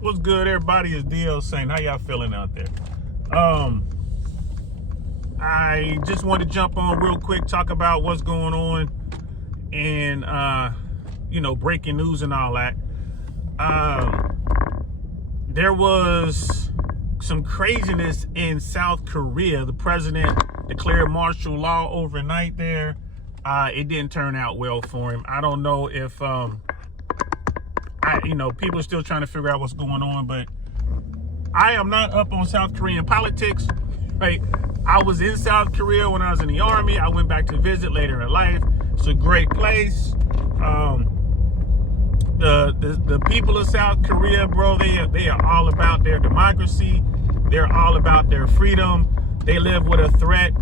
What's good, everybody? It's DL saying, how y'all feeling out there? I just want to jump on real quick, talk about what's going on and breaking news and all that. There was some craziness in South Korea. The president declared martial law overnight there. It didn't turn out well for him. I don't know if people are still trying to figure out what's going on, but I am not up on South Korean politics, right? I was in South Korea when I was in the Army. I went back to visit later in life. It's a great place. The people of South Korea, bro, they are all about their democracy. They're all about their freedom. They live with a threat,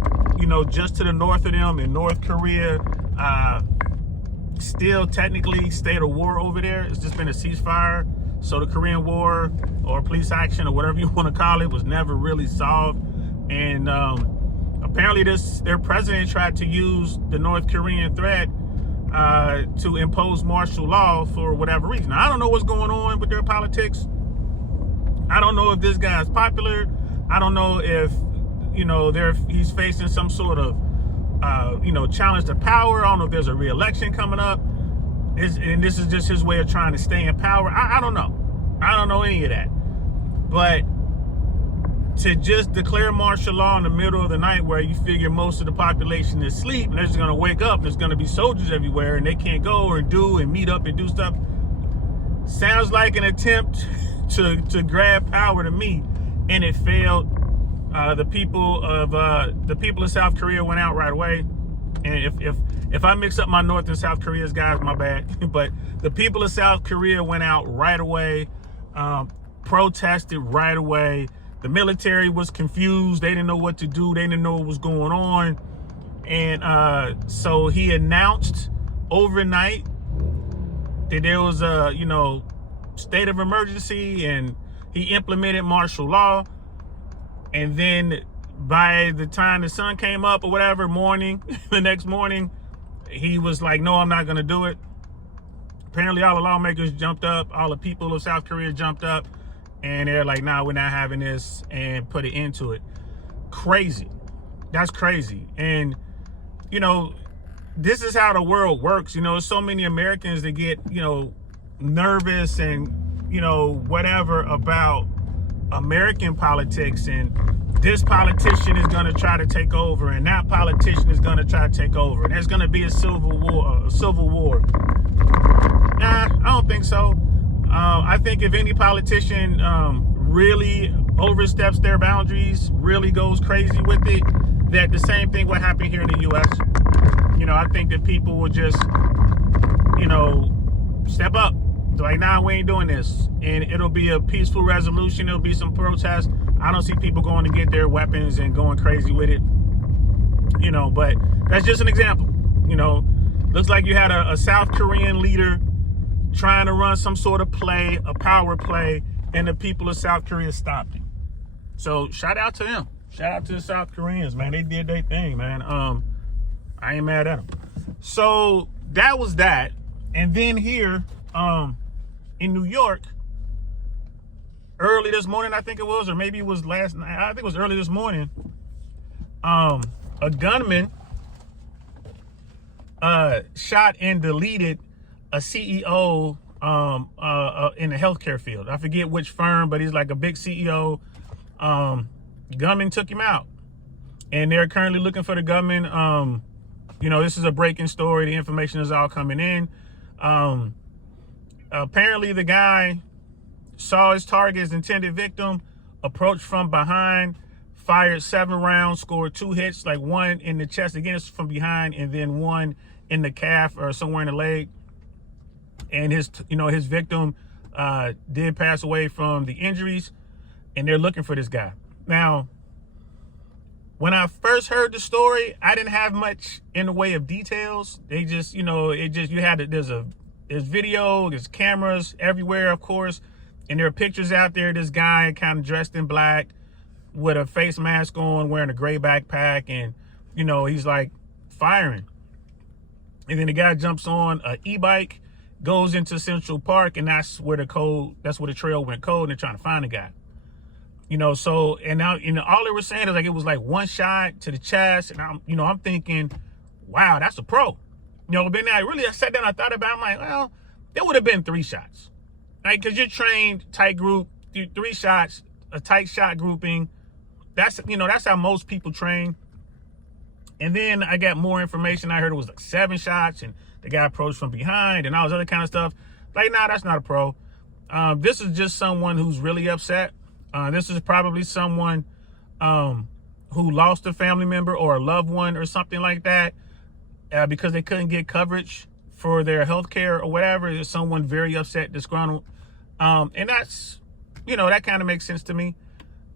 just to the north of them in North Korea. Still technically state of war over there. It's just been a ceasefire. So the Korean War or police action or whatever you want to call it was never really solved. And apparently their president tried to use the North Korean threat to impose martial law for whatever reason. Now, I don't know what's going on with their politics. I don't know if this guy is popular. I don't know if, he's facing some sort of challenge to power. I don't know if there's a re-election coming up. And this is just his way of trying to stay in power. I don't know. I don't know any of that. But to just declare martial law in the middle of the night where you figure most of the population is asleep and they're just going to wake up, there's going to be soldiers everywhere and they can't go or do and meet up and do stuff, sounds like an attempt to grab power to me, and it failed. The people of South Korea went out right away. And if I mix up my North and South Koreas, guys, my bad. But the people of South Korea went out right away, protested right away. The military was confused. They didn't know what to do. They didn't know what was going on. And so he announced overnight that there was a, state of emergency, and he implemented martial law. And then by the time the sun came up or whatever morning, the next morning, he was like, no, I'm not going to do it. Apparently all the lawmakers jumped up. All the people of South Korea jumped up. And they're like, nah, we're not having this, and put an end to it. Crazy. That's crazy. And, this is how the world works. So many Americans that get, nervous and, whatever about American politics, and this politician is going to try to take over, and that politician is going to try to take over, and there's going to be a civil war. Nah, I don't think so. I think if any politician really oversteps their boundaries, really goes crazy with it, that the same thing will happen here in the U.S. I think that people will just, step up. Like, nah, we ain't doing this. And it'll be a peaceful resolution. It'll be some protests. I don't see people going to get their weapons and going crazy with it. But that's just an example. Looks like you had a South Korean leader trying to run some sort of play, a power play, and the people of South Korea stopped it. So shout out to them. Shout out to the South Koreans, man. They did their thing, man. I ain't mad at them. So that was that. And then here, in New York, early this morning, I think it was, or maybe it was last night. I think it was early this morning. A gunman shot and deleted a CEO in the healthcare field. I forget which firm, but he's like a big CEO. Gunman took him out, and they're currently looking for the gunman. This is a breaking story. The information is all coming in. Apparently the guy saw his target, his intended victim, approached from behind, fired 7 rounds, scored 2 hits, like one in the chest again from behind, and then one in the calf or somewhere in the leg. And his victim did pass away from the injuries, and they're looking for this guy. Now, when I first heard the story, I didn't have much in the way of details. They just, there's video, there's cameras everywhere, of course, and there are pictures out there. This guy kind of dressed in black with a face mask on, wearing a gray backpack, and, he's like firing. And then the guy jumps on an e-bike, goes into Central Park, and that's where the trail went cold, and they're trying to find the guy. So, and now, all they were saying is like, it was like one shot to the chest. And I'm thinking, wow, that's a pro. But then I sat down, I thought about it, I'm like, well, there would have been 3 shots. Right? Because you're trained, tight group, 3 shots, a tight shot grouping. That's how most people train. And then I got more information. I heard it was like 7 shots, and the guy approached from behind and all this other kind of stuff. Like, nah, that's not a pro. This is just someone who's really upset. This is probably someone who lost a family member or a loved one or something like that because they couldn't get coverage for their health care or whatever. There's someone very upset, disgruntled. And that's, that kind of makes sense to me.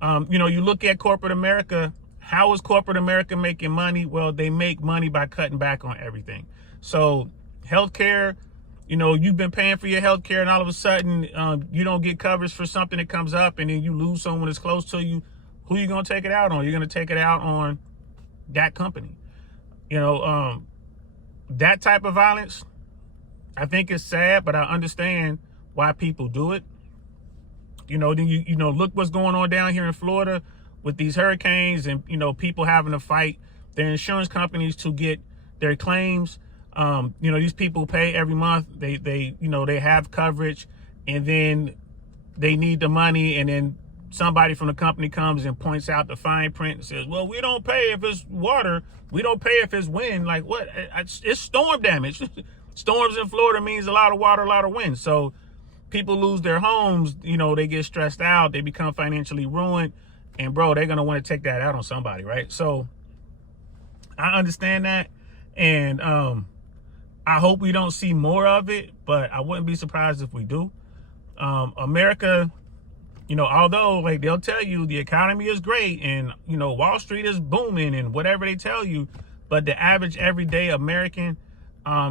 You look at corporate America. How is corporate America making money? Well, they make money by cutting back on everything. So healthcare, you've been paying for your healthcare, and all of a sudden you don't get coverage for something that comes up, and then you lose someone that's close to you. Who are you going to take it out on? You're going to take it out on that company. That type of violence, I think it's sad, but I understand why people do it. Then you look what's going on down here in Florida with these hurricanes, and people having to fight their insurance companies to get their claims. These people pay every month. They have coverage, and then they need the money, and then somebody from the company comes and points out the fine print and says, well, we don't pay if it's water. We don't pay if it's wind. Like, what? It's storm damage. Storms in Florida means a lot of water, a lot of wind. So people lose their homes. They get stressed out. They become financially ruined. And, bro, they're going to want to take that out on somebody, right? So I understand that. And I hope we don't see more of it, but I wouldn't be surprised if we do. America, although like they'll tell you the economy is great and, Wall Street is booming and whatever they tell you, but the average everyday American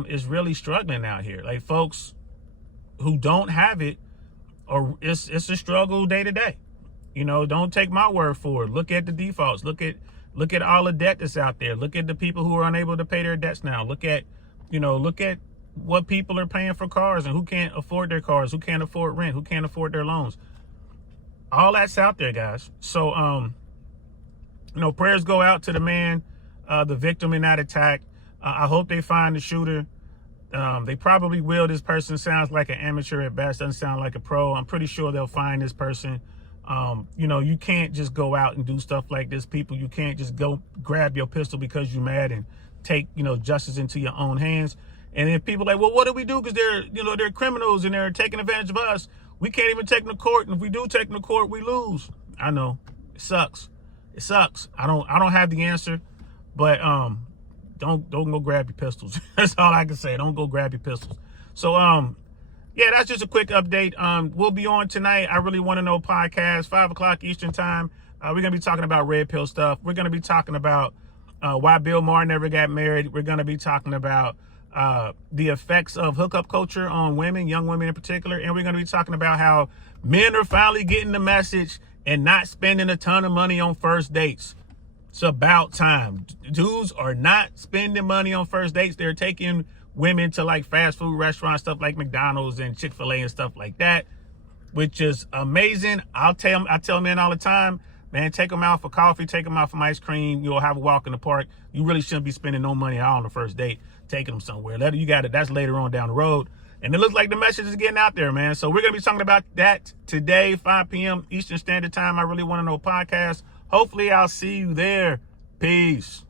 is really struggling out here. Like, folks who don't have it, or it's a struggle day to day. Don't take my word for it. Look at the defaults. Look at all the debt that's out there. Look at the people who are unable to pay their debts now. Look at what people are paying for cars and who can't afford their cars, who can't afford rent, who can't afford their loans. All that's out there, guys. So, prayers go out to the man, the victim in that attack. I hope they find the shooter. They probably will. This person sounds like an amateur at best, doesn't sound like a pro. I'm pretty sure they'll find this person. You can't just go out and do stuff like this, people. You can't just go grab your pistol because you're mad and take, justice into your own hands. And then people are like, well, what do we do? Because they're criminals and they're taking advantage of us. We can't even take them to court. And if we do take them to court, we lose. I know. It sucks. It sucks. I don't have the answer, but don't go grab your pistols. That's all I can say. Don't go grab your pistols. So, yeah, that's just a quick update. We'll be on tonight. I Really Want to Know podcast, 5 o'clock Eastern time. We're going to be talking about red pill stuff. We're going to be talking about why Bill Maher never got married. We're going to be talking about the effects of hookup culture on women, young women in particular. And we're going to be talking about how men are finally getting the message and not spending a ton of money on first dates. It's about time. Dudes are not spending money on first dates. They're taking women to like fast food restaurants, stuff like McDonald's and Chick-fil-A and stuff like that, which is amazing. I tell men all the time, man, take them out for coffee, take them out for ice cream. You'll have a walk in the park. You really shouldn't be spending no money out on the first date, taking them somewhere. You got it. That's later on down the road. And it looks like the message is getting out there, man. So we're going to be talking about that today, 5 p.m. Eastern Standard Time. I Really Want to Know podcast. Hopefully I'll see you there. Peace.